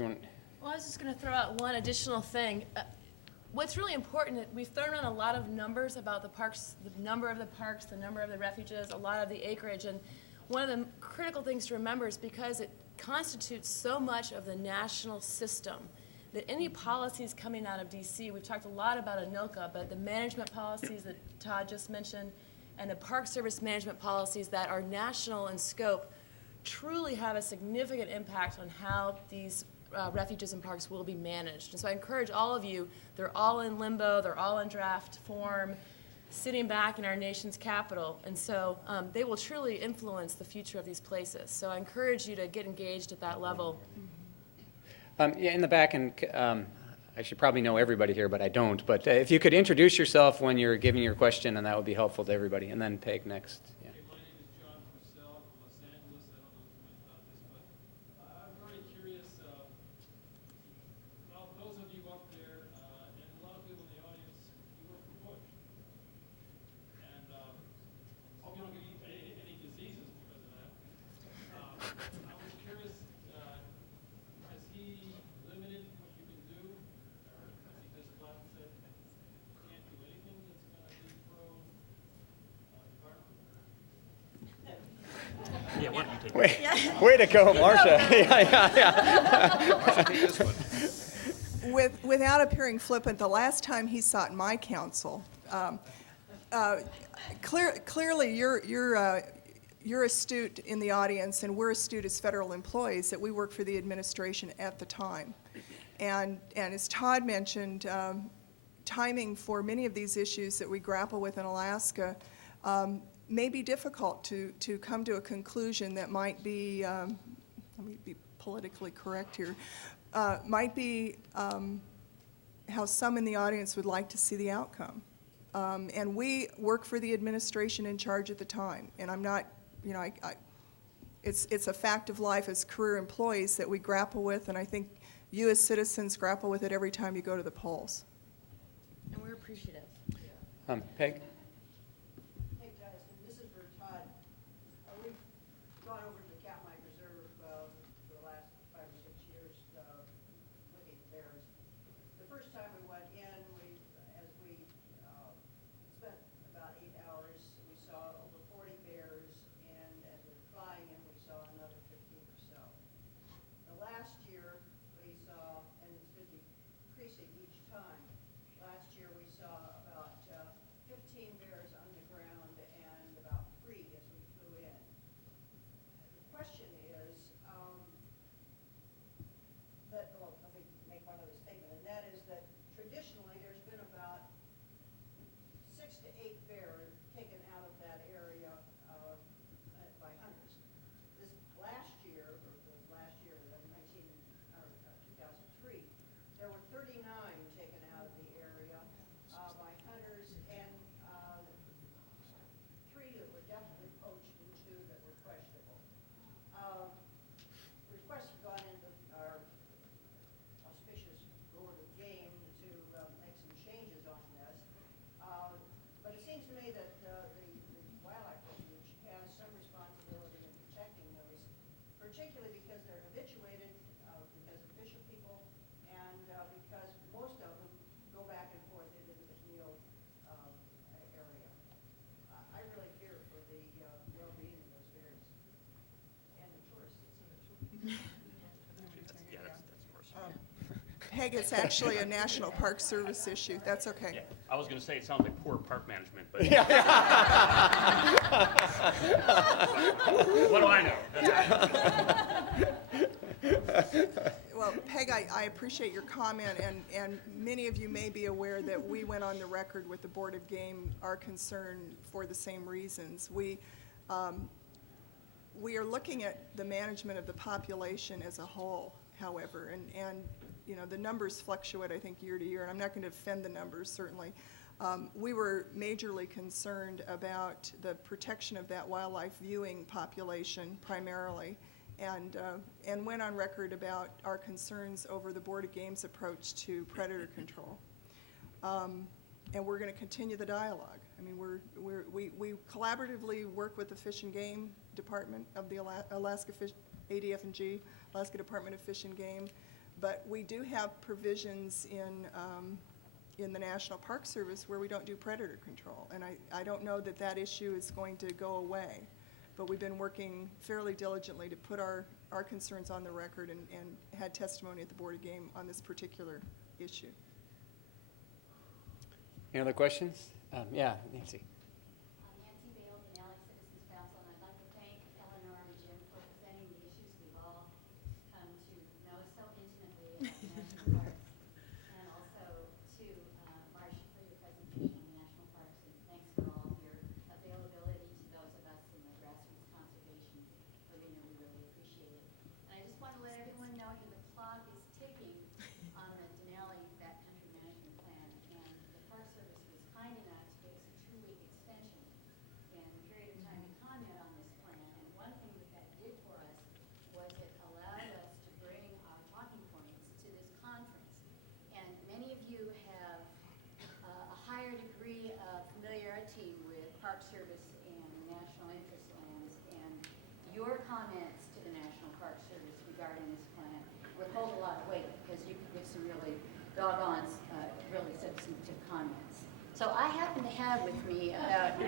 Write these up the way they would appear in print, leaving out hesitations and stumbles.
you want? Well, I was just going to throw out one additional thing. What's really important, we've thrown around a lot of numbers about the parks, the number of the parks, the number of the refuges, a lot of the acreage, and one of the critical things to remember is because it constitutes so much of the national system, that any policies coming out of DC, we've talked a lot about ANILCA, but the management policies that Todd just mentioned and the Park Service management policies that are national in scope truly have a significant impact on how these refuges and parks will be managed. And so I encourage all of you, they're all in limbo, they're all in draft form, sitting back in our nation's capital, and so they will truly influence the future of these places. So I encourage you to get engaged at that level. Yeah, in the back, and I should probably know everybody here, but I don't. But if you could introduce yourself when you're giving your question, and that would be helpful to everybody. And then Peg next. Yeah. My name is John Purcell from Los Angeles. I don't know if you meant about this, but I'm very curious. Well, those of you up there, and a lot of people in the audience, you work for Bush. And hope you don't get any diseases because of that. I was curious, has he limited what you can do? Or has he just flat said you can't do anything that's going to be pro-environment? Yeah, why don't you take it? Way to go, Marcia. Without appearing flippant, the last time he sought my counsel, clearly you're astute in the audience, and we're astute as federal employees that we work for the administration at the time. And as Todd mentioned, timing for many of these issues that we grapple with in Alaska may be difficult to come to a conclusion that might be, let me be politically correct here, might be how some in the audience would like to see the outcome. And we work for the administration in charge at the time. And I'm not, you know, it's a fact of life as career employees that we grapple with, and I think you as citizens grapple with it every time you go to the polls. And we're appreciative. Peg? Hey guys, and this is for Todd. We've gone over to the Katmai Reserve for the last 5 or 6 years looking at bears. The first time we went in, as we spent about 8 hours, we saw over 40 bears, and as we were flying in, we saw another 15 or so. The last year we saw, and it's been decreasing each time, last year we saw about 15 bears on the ground and about 3 as we flew in. The question is, well, let me make one other statement, and that is that traditionally there's been about 6 to 8 bears taken out of that area by hunters. This last year, or the last year, 2003, there were 39 taken out of the area by hunters, and 3 that were definitely poached and 2 that were questionable. Requests have gone into our auspicious Board of Game to make some changes on this. But it seems to me that the wildlife refuge has some responsibility in protecting those, particularly because they're habituated, because of fisher people, and because most of them go back and forth into the McNeil area. I really fear for the well-being of those bears and the tourists. Yeah, that's worse. Peg, it's actually a National Park Service issue. That's okay. Yeah, I was going to say it sounds like poor park management, but what do I know? Well, Peg, I appreciate your comment, and many of you may be aware that we went on the record with the Board of Game our concern for the same reasons. We are looking at the management of the population as a whole, however, and you know, the numbers fluctuate, I think, year to year, and I'm not going to defend the numbers, certainly. We were majorly concerned about the protection of that wildlife viewing population primarily, and went on record about our concerns over the Board of Game's approach to predator control. And we're going to continue the dialogue. I mean, we collaboratively work with the Fish and Game Department of the Alaska ADF&G, Alaska Department of Fish and Game, But we do have provisions in the National Park Service where we don't do predator control. And I don't know that that issue is going to go away. But we've been working fairly diligently to put our concerns on the record and had testimony at the Board of Game on this particular issue. Any other questions? Yeah, Nancy. Nancy Bale, Denali Citizens Council, and I'd like to thank Eleanor and Jim for presenting the issues we've all come to know so intimately about national parks, and also to Marcia for your presentation on the national parks, and thanks for all of your availability to those of us in the grassroots conservation arena. We really appreciate it. And I just want to let everyone know here the clock is ticking on the Denali Backcountry Management Plan, and the Park Service was kind enough to give us a 2-week extension in the period of time to comment on this plan. And one thing that did for us was it allowed us to bring our talking points to this conference. And many of you have a higher degree of familiarity with Park Service and national interest lands, and your comments to the National Park Service regarding this plan would hold a lot of weight, because you could give some really doggone, really substantive comments. So I happen to have with me about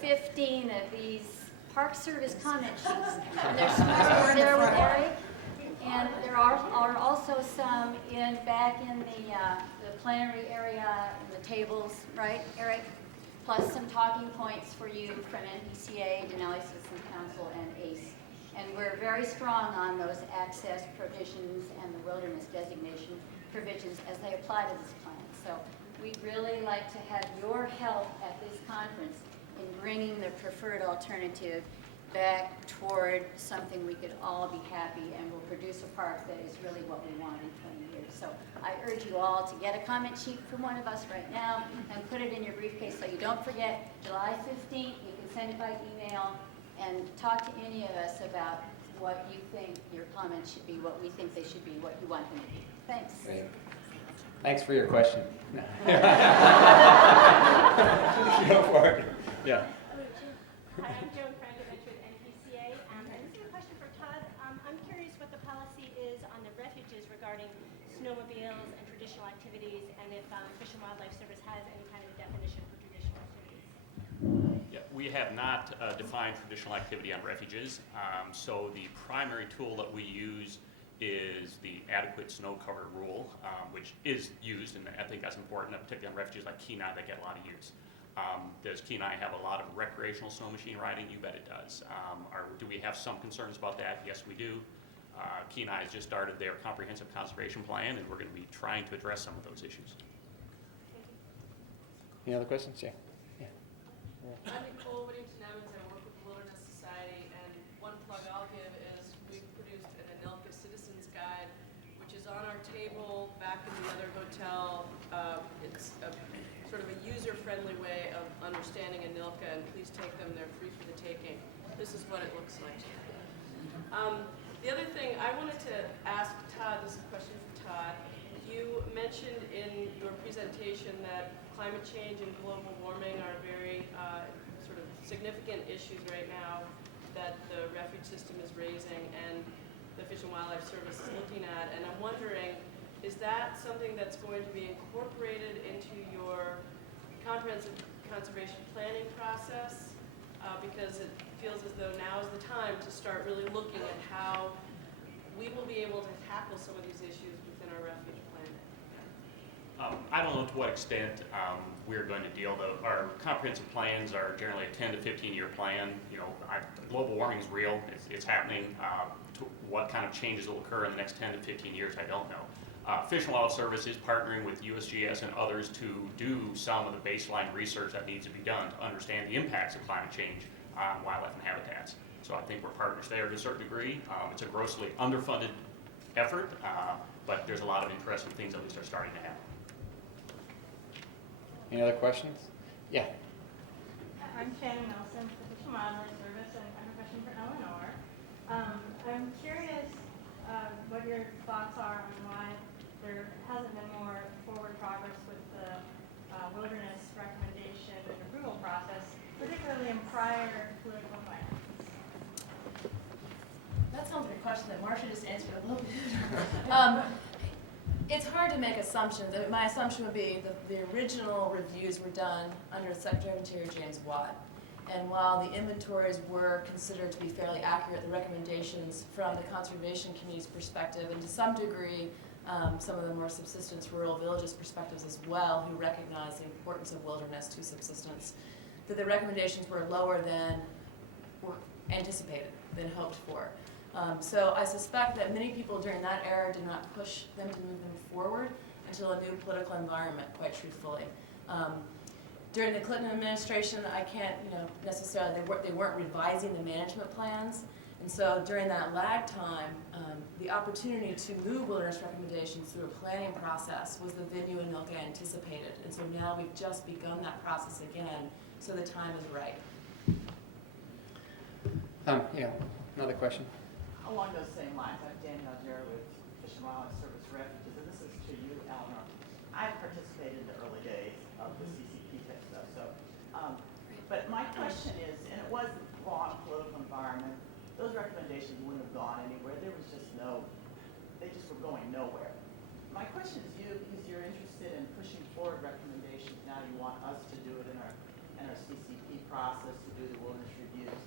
15 of these Park Service comment sheets. And they're somewhere there with Eric. And there are also some back in the plenary area, in the tables, right, Eric? Plus some talking points for you from NPCA, Denali Citizens Council, and ACE. And we're very strong on those access provisions and the wilderness designation provisions as they apply to this plan. So we'd really like to have your help at this conference in bringing the preferred alternative back toward something we could all be happy and will produce a park that is really what we want in 20 years. So I urge you all to get a comment sheet from one of us right now and put it in your briefcase so you don't forget. July 15th, you can send it by email and talk to any of us about what you think your comments should be, what we think they should be, what you want them to be. Thanks. Great. Thanks for your question. Go for it. Yeah. Hi, I'm Joan Frankovich with NPCA, and this is a question for Todd. I'm curious what the policy is on the refuges regarding snowmobiles and traditional activities, and if Fish and Wildlife Service has any kind of definition for traditional activities. Yeah, we have not defined traditional activity on refuges. So the primary tool that we use is the adequate snow cover rule, which is used, and I think that's important, particularly on refuges like Kenai that get a lot of use. Does Kenai have a lot of recreational snow machine riding? You bet it does. Do we have some concerns about that? Yes, we do. Kenai has just started their comprehensive conservation plan, and we're going to be trying to address some of those issues. Any other questions? Yeah. I'm Nicole Whittington Evans. I work with the Wilderness Society, and one plug I'll give is we've produced an Anilka Citizens Guide, which is on our table back in the other hotel. It's a sort of a user-friendly way of understanding Anilka, and please take them. They're free for the taking. This is what it looks like. The other thing I wanted to ask Todd, this is a question for Todd. You mentioned in your presentation that climate change and global warming are very sort of significant issues right now that the refuge system is raising and the Fish and Wildlife Service is looking at. And I'm wondering, is that something that's going to be incorporated into your comprehensive conservation planning process? Because it feels as though now is the time to start really looking at how we will be able to tackle some of these issues within our refuge planning. I don't know to what extent we're going to deal. Our comprehensive plans are generally a 10 to 15-year plan. You know, global warming is real. It's happening. What kind of changes will occur in the next 10 to 15 years, I don't know. Fish and Wildlife Service is partnering with USGS and others to do some of the baseline research that needs to be done to understand the impacts of climate change on wildlife and habitats. So I think we're partners there to a certain degree. It's a grossly underfunded effort, but there's a lot of interesting things at least are starting to happen. Any other questions? Yeah. I'm Shannon Nelson with the Fish and Wildlife Service, and I have a question for Eleanor. I'm curious what your thoughts are on why there hasn't been more forward progress with the wilderness recommendation and approval process, particularly in prior political environments. That sounds like a question that Marcia just answered a little bit. It's hard to make assumptions. I mean, my assumption would be the original reviews were done under Secretary of Interior James Watt. And while the inventories were considered to be fairly accurate, the recommendations from the Conservation Committee's perspective, and to some degree, some of the more subsistence rural villages perspectives as well, who recognize the importance of wilderness to subsistence, that the recommendations were lower than were anticipated, than hoped for. So I suspect that many people during that era did not push them to move them forward until a new political environment, quite truthfully. During the Clinton administration, I can't, necessarily, they weren't revising the management plans. And so during that lag time, the opportunity to move wilderness recommendations through a planning process was the venue and milk I anticipated. And so now we've just begun that process again, so the time is right. Another question. Along those same lines, I'm Danielle Jarrett with Fish and Wildlife Service Refuges, and this is to you, Eleanor. I participated in the early days of the CCP type stuff, but my question is, and it was the wrong political environment, those recommendations wouldn't have gone anywhere. There was just they just were going nowhere. My question is you, because you're interested in pushing forward recommendations, now you want us to do it in our CCP process, to do the wilderness reviews.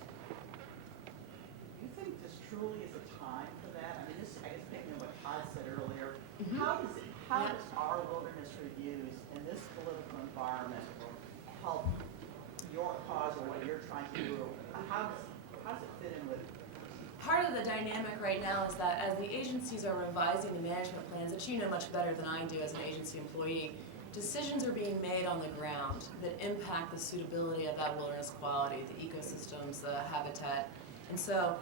Do you think this truly is a time for that? I mean, this, I guess, picking up what Todd said earlier, how does our wilderness reviews in this political environment help your cause or what you're trying to do? How does it fit in with? Part of the dynamic right now is that as the agencies are revising the management plans, that you know much better than I do as an agency employee, decisions are being made on the ground that impact the suitability of that wilderness quality, the ecosystems, the habitat. And so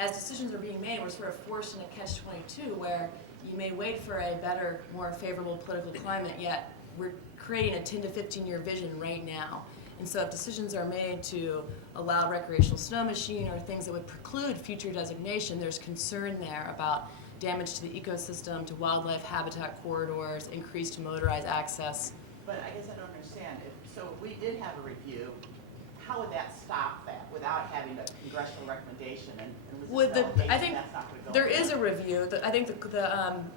as decisions are being made, we're sort of forced in a catch-22 where you may wait for a better, more favorable political climate, yet we're creating a 10 to 15-year vision right now. And so if decisions are made to allow recreational snow machine or things that would preclude future designation, there's concern there about damage to the ecosystem, to wildlife habitat corridors, increased motorized access. But I guess I don't understand. So if we did have a review, how would that stop that without having a congressional recommendation? I think there is a review. I think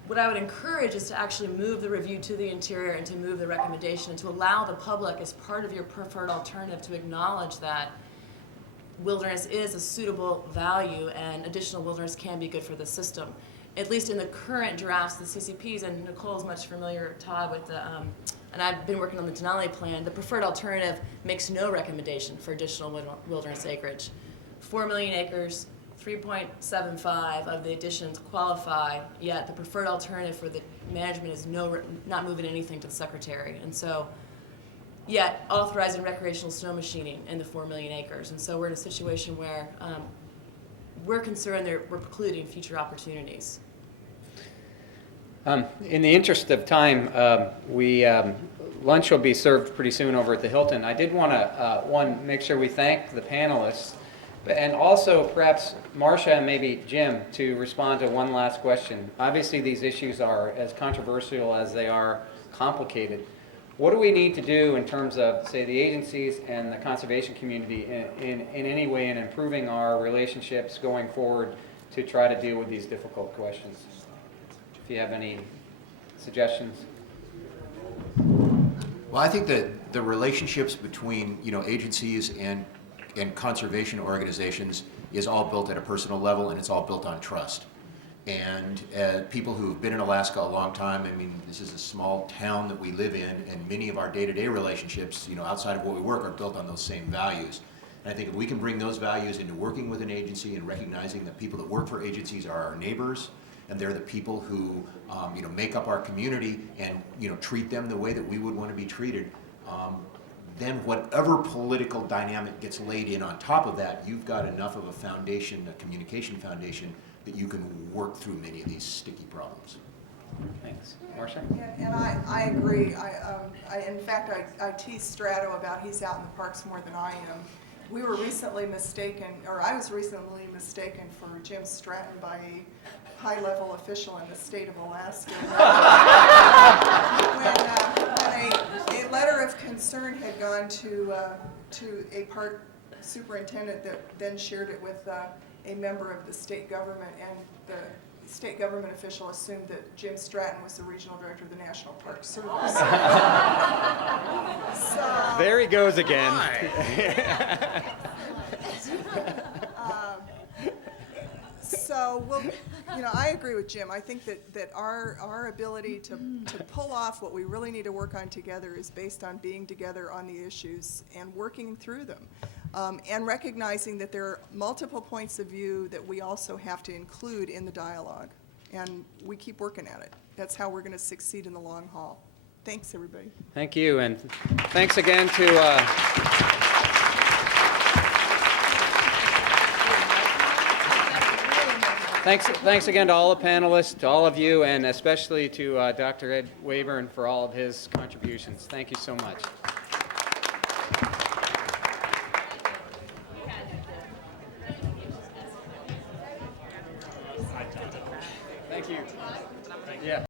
what I would encourage is to actually move the review to the interior and to move the recommendation and to allow the public as part of your preferred alternative to acknowledge that wilderness is a suitable value and additional wilderness can be good for the system. At least in the current drafts of the CCPs, and Nicole's much familiar, Todd, with the, and I've been working on the Denali plan, the preferred alternative makes no recommendation for additional wilderness acreage. 4 million acres, 3.75 of the additions qualify, yet the preferred alternative for the management is not moving anything to the Secretary. And so, yet authorizing recreational snow machining in the 4 million acres. And so we're in a situation where we're concerned we're precluding future opportunities. In the interest of time, lunch will be served pretty soon over at the Hilton. I did want to, make sure we thank the panelists, and also perhaps Marcia and maybe Jim to respond to one last question. Obviously these issues are as controversial as they are complicated. What do we need to do in terms of, say, the agencies and the conservation community in any way in improving our relationships going forward to try to deal with these difficult questions? If you have any suggestions. Well, I think that the relationships between agencies and conservation organizations is all built at a personal level, and it's all built on trust. And people who've been in Alaska a long time, I mean, this is a small town that we live in, and many of our day-to-day relationships, outside of what we work, are built on those same values. And I think if we can bring those values into working with an agency and recognizing that people that work for agencies are our neighbors, and they're the people who, make up our community, and treat them the way that we would want to be treated, then whatever political dynamic gets laid in on top of that, you've got enough of a foundation, a communication foundation, that you can work through many of these sticky problems. Thanks. Marcia? And I agree. In fact, I tease Strato about he's out in the parks more than I am. We were recently mistaken, or I was recently mistaken for Jim Stratton by a high-level official in the state of Alaska. when a letter of concern had gone to a park superintendent that then shared it with a member of the state government, and state government official assumed that Jim Stratton was the regional director of the National Park Service. So, There he goes again. so we'll, I agree with Jim. I think that our ability to pull off what we really need to work on together is based on being together on the issues and working through them. And recognizing that there are multiple points of view that we also have to include in the dialogue. And we keep working at it. That's how we're going to succeed in the long haul. Thanks, everybody. Thank you, and thanks again to thanks again to all the panelists, to all of you, and especially to Dr. Ed Wayburn for all of his contributions. Thank you so much. Thank you. Yeah.